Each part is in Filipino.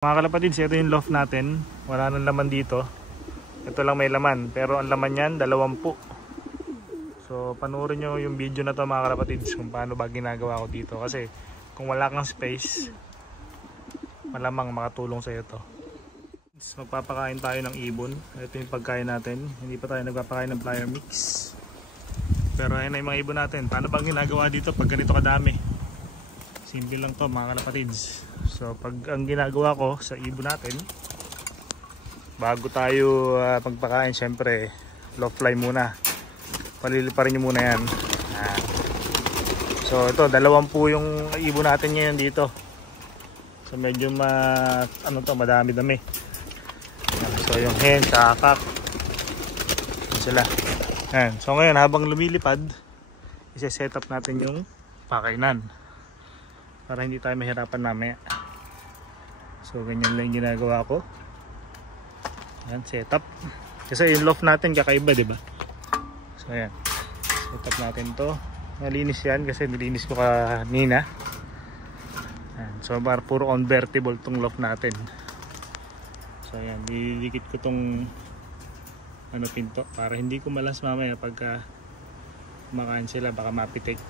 Mga kalapatids, ito yung loft natin. Wala nang laman dito. Ito lang may laman. Pero ang laman yan, 20. So panoorin nyo yung video na to mga kalapatids kung paano ba ginagawa ko dito. Kasi kung wala kang space, malamang makatulong sa iyo to. Magpapakain tayo ng ibon. Ito yung pagkain natin. Hindi pa tayo nagpapakain ng flyer mix. Pero ayun na yung mga ibon natin. Paano bang ginagawa dito pag ganito kadami? Simple lang to mga kalapatids. So pag ang ginagawa ko sa ibon natin, bago tayo magpakain, syempre low fly muna. Paliliparin nyo muna yan. So ito, 20 yung ibon natin ngayon dito. So medyo madami-dami. So yung hen, kakak, sila. Ayan. So ngayon habang lumilipad, isa-set up natin yung pakainan para hindi tayo mahirapan mamaya. So ganyan lang yung ginagawa ko. Ayan, setup. Kasi yung loft natin kakaiba, diba? So ayan, setup natin to. Malinis yan kasi nilinis ko kanina. Ayan. So puro convertible tong loft natin. So ayan, didikit ko tong pinto para hindi ko malas mamaya pagka kumakain sila, baka mapitik.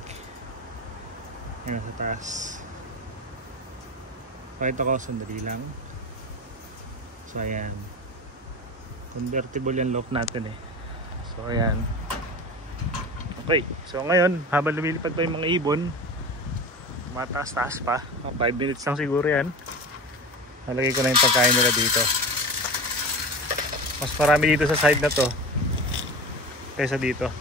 Ayan sa taas. Pakita ko, sandali lang. So ayan, convertible yan loft natin eh. So ayan. Okay, so ngayon habang lumilipad pa yung mga ibon, mataas-taas pa, 5 minutes lang siguro yan. Nalagay ko na yung pagkain nila dito. Mas marami dito sa side na to kaysa dito.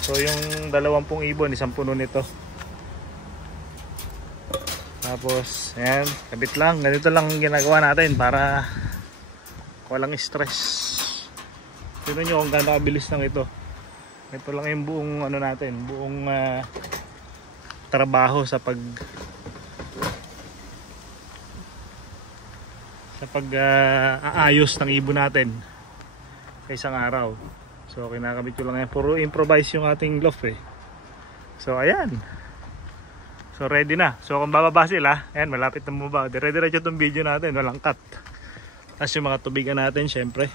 So yung 20 ibon, isang puno nito. Tapos ayan, kabit lang. Ganito lang ginagawa natin para walang stress. Tignan nyo kung gaano kabilis lang ito. Ito lang yung buong natin, buong trabaho sa aayos ng ibon natin sa isang araw. So kinakabit ko lang yan. Puro improvise yung ating loft eh. So ayan. So ready na. So kung bababa sila, ayan, malapit na bumaba. Dire-diretso itong video natin, walang cut. Tapos yung mga tubigan natin, syempre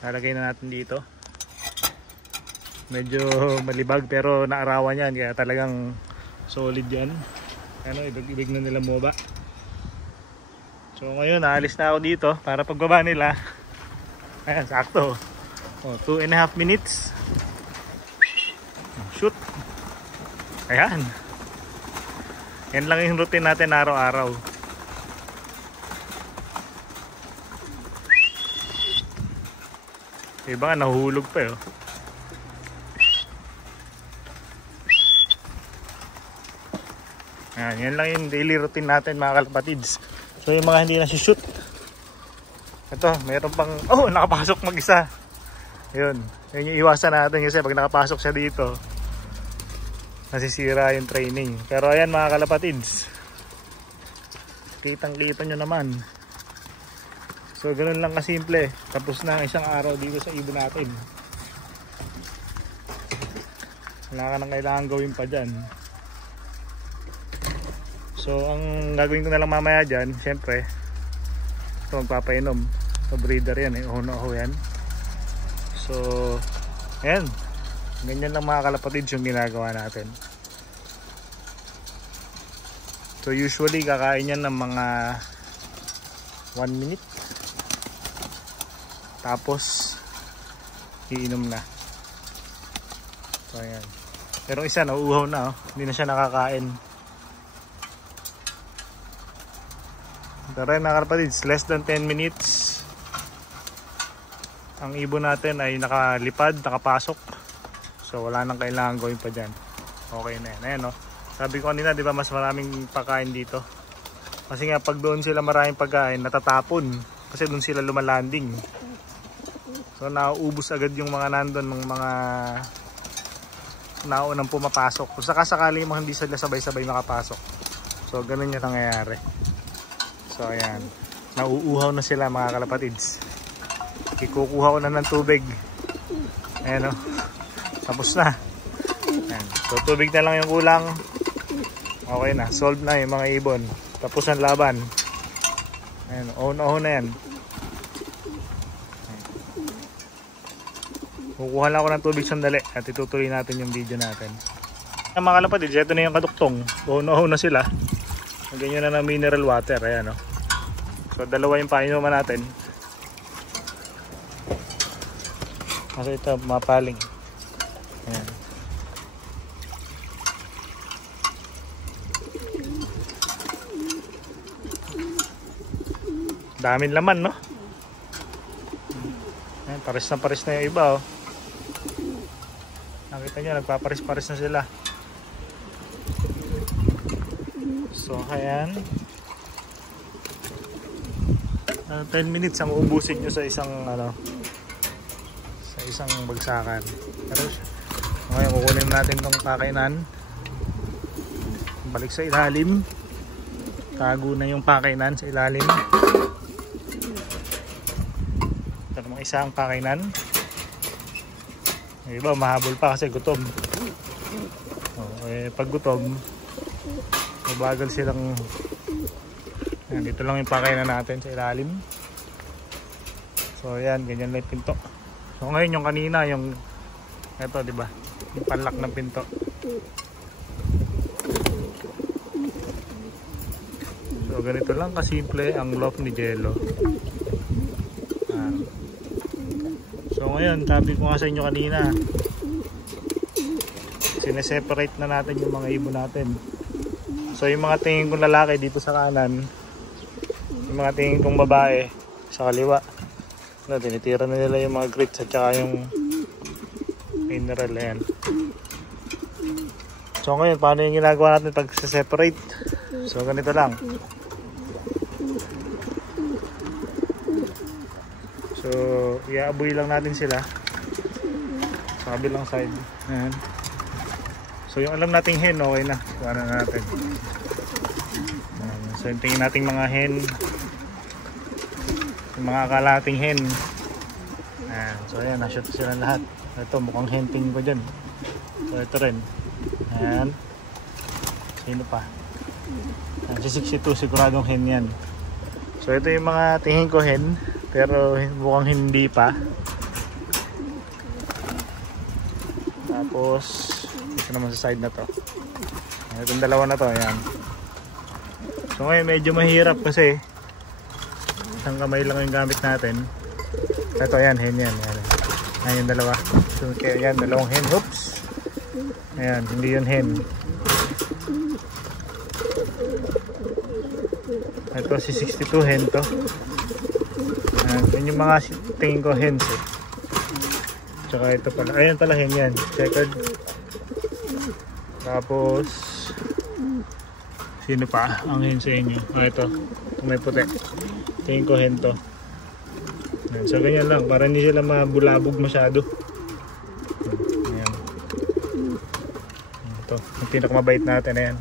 lalagay na natin dito. Medyo malibag pero naarawan yan, kaya talagang solid yan. Ibig na nila bumaba. So ngayon, naalis na ako dito para pagbaba nila. Ayan, sakto. 2.5 minutes. Shoot. Ayan. Yan lang yung routine natin araw-araw. Iba nga, nahuhulog pa eh. Yan lang yung daily routine natin mga kalapatids. So yung mga hindi na-shoot, ito, mayroon pang, nakapasok mag-isa. Yun yung iwasan natin kasi pag nakapasok siya dito, nasisira yung training. Pero ayan mga kalapatids, kitang-kita nyo naman. So ganun lang kasimple. Tapos na ang isang araw dito sa ibon natin. Wala ka nang kailangan gawin pa dyan. So ang gagawin ko na lang mamaya dyan, syempre ito, magpapainom. So breeder yan eh, uho yan. So ayan, ganyan lang mga kalapatids yung ginagawa natin. So usually kakain yan ng mga 1 minute. Tapos iinom na. So ayan. Pero isa nauuhaw na, hindi na siya nakakain. Pero mga kalapatids, less than 10 minutes ang ibon natin ay nakalipad, nakapasok. So wala nang kailangan gawin pa dyan. Okay na yan. Ayan, no? Sabi ko kanina, di ba, mas maraming pagkain dito. Kasi nga pag doon sila maraming pagkain, natatapon. Kasi doon sila lumalanding. So nauubos agad yung mga nandun, ng mga naunang pumapasok. Kung sakasakali yung mga hindi sila sabay-sabay makapasok. So ganun yung nangyayari. So ayan, nauuhaw na sila mga kalapatids. Ikukuha ko na ng tubig. Ayan, tapos na. Ayan. So tubig na lang yung kulang. Okay na, solve na yung mga ibon. Tapos ang laban. Ayan, on na yan. Kukuha lang ako ng tubig sandali at itutuloy natin yung video natin. Ang mga kalapatid, ito na yung kaduktong. On na sila. Ganyan na ng mineral water. Ayan, oh. So dalawa yung painuman natin. Kasi ito mapaling. Ayan. Daming laman, no? Ayan, pares na yung iba, oh. Nakita nyo, nagpapares-pares na sila. So, ayan. 10 minutes ang uubusin nyo sa isang, sa isang bagsakan. Pero, ngayon, kukunin natin tong pakainan. Balik sa ilalim. Tago na yung pakainan sa ilalim. Isang pakainan. Yung iba mahabol pa kasi gutom. Pag gutom, mabagal silang. Ayan, dito lang yung pakainan natin sa ilalim. So ayan, ganyan lang yung pinto. So ngayon yung kanina, yung ito, di ba? Yung panlock ng pinto. So ganito lang kasimple ang loft ni Jello. So ngayon, sabi ko nga sa inyo kanina, sineseparate na natin yung mga ibon natin. So yung mga tingin kong lalaki dito sa kanan, yung mga tingin kong babae sa kaliwa, tinitira na nila yung mga grits at saka yung mineral. Ayan. So ngayon, paano yung ginagawa natin pag separate? So ganito lang. So, iaaboy lang natin sila sa kabilang side. Ayan. So, yung alam nating hen, okay na. Kuha na natin. Ayan. So, yung tingin nating mga hen, yung mga akala nating hen. Ayan. So, ayan, nashoot sila lahat. Ito, mukhang hen tingin ko dyan. So, ito rin. Ayan. Sino pa? Ayan, si 62, siguradong hen yan. So, ito yung mga tingin ko hen. Pero mukhang hindi pa. Tapos ito naman sa side na to. Itong dalawa na to, ayan. So ngayon medyo mahirap kasi isang kamay lang yung gamit natin. Ito, ayan, hen yan. Ayan yung dalawa. So ayan, dalawang hen. Oops. Ayan, hindi yun hen. Ito si 62 hen to. Yan yung mga tingin ko hens eh. Tsaka ito pala, ayan pala hen yan, checkered. Tapos sino pa ang hen sa inyo? Ito may puti, tingin ko hen to. Ayan, so ganyan lang para hindi sila mabulabog masyado. Ayan. Ito yung pinakamabait natin. Ayan,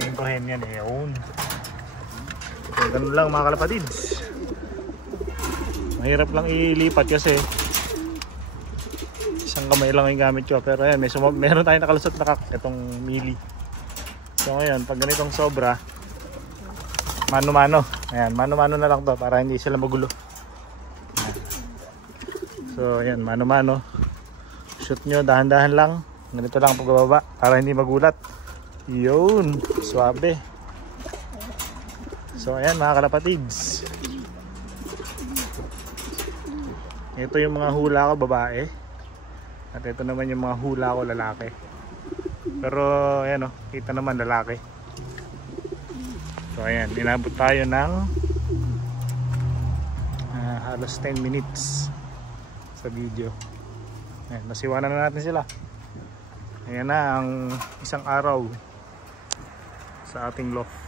tingin ko hen yan eh. Ayan. So, ganun lang mga kalapatids. Mahirap lang ilipat kasi isang kamay lang yung gamit ko. Pero ayan, meron tayong nakalusot na kak, itong mili. So ngayon, pag ganitong sobra, mano-mano. Ayan, mano-mano na lang to para hindi sila magulo. Ayan. So ayan, mano-mano. Shoot nyo, dahan-dahan lang. Ganito lang pagbababa para hindi magulat. Yun, swabe. So ayan mga kalapatids. Ito yung mga hula ko babae. At ito naman yung mga hula ko lalaki. Pero ayan o, kita naman lalaki. So ayan, inabot tayo ng halos 10 minutes sa video. Ayan, nasiwanan na natin sila. Ayan na ang isang araw sa ating loft.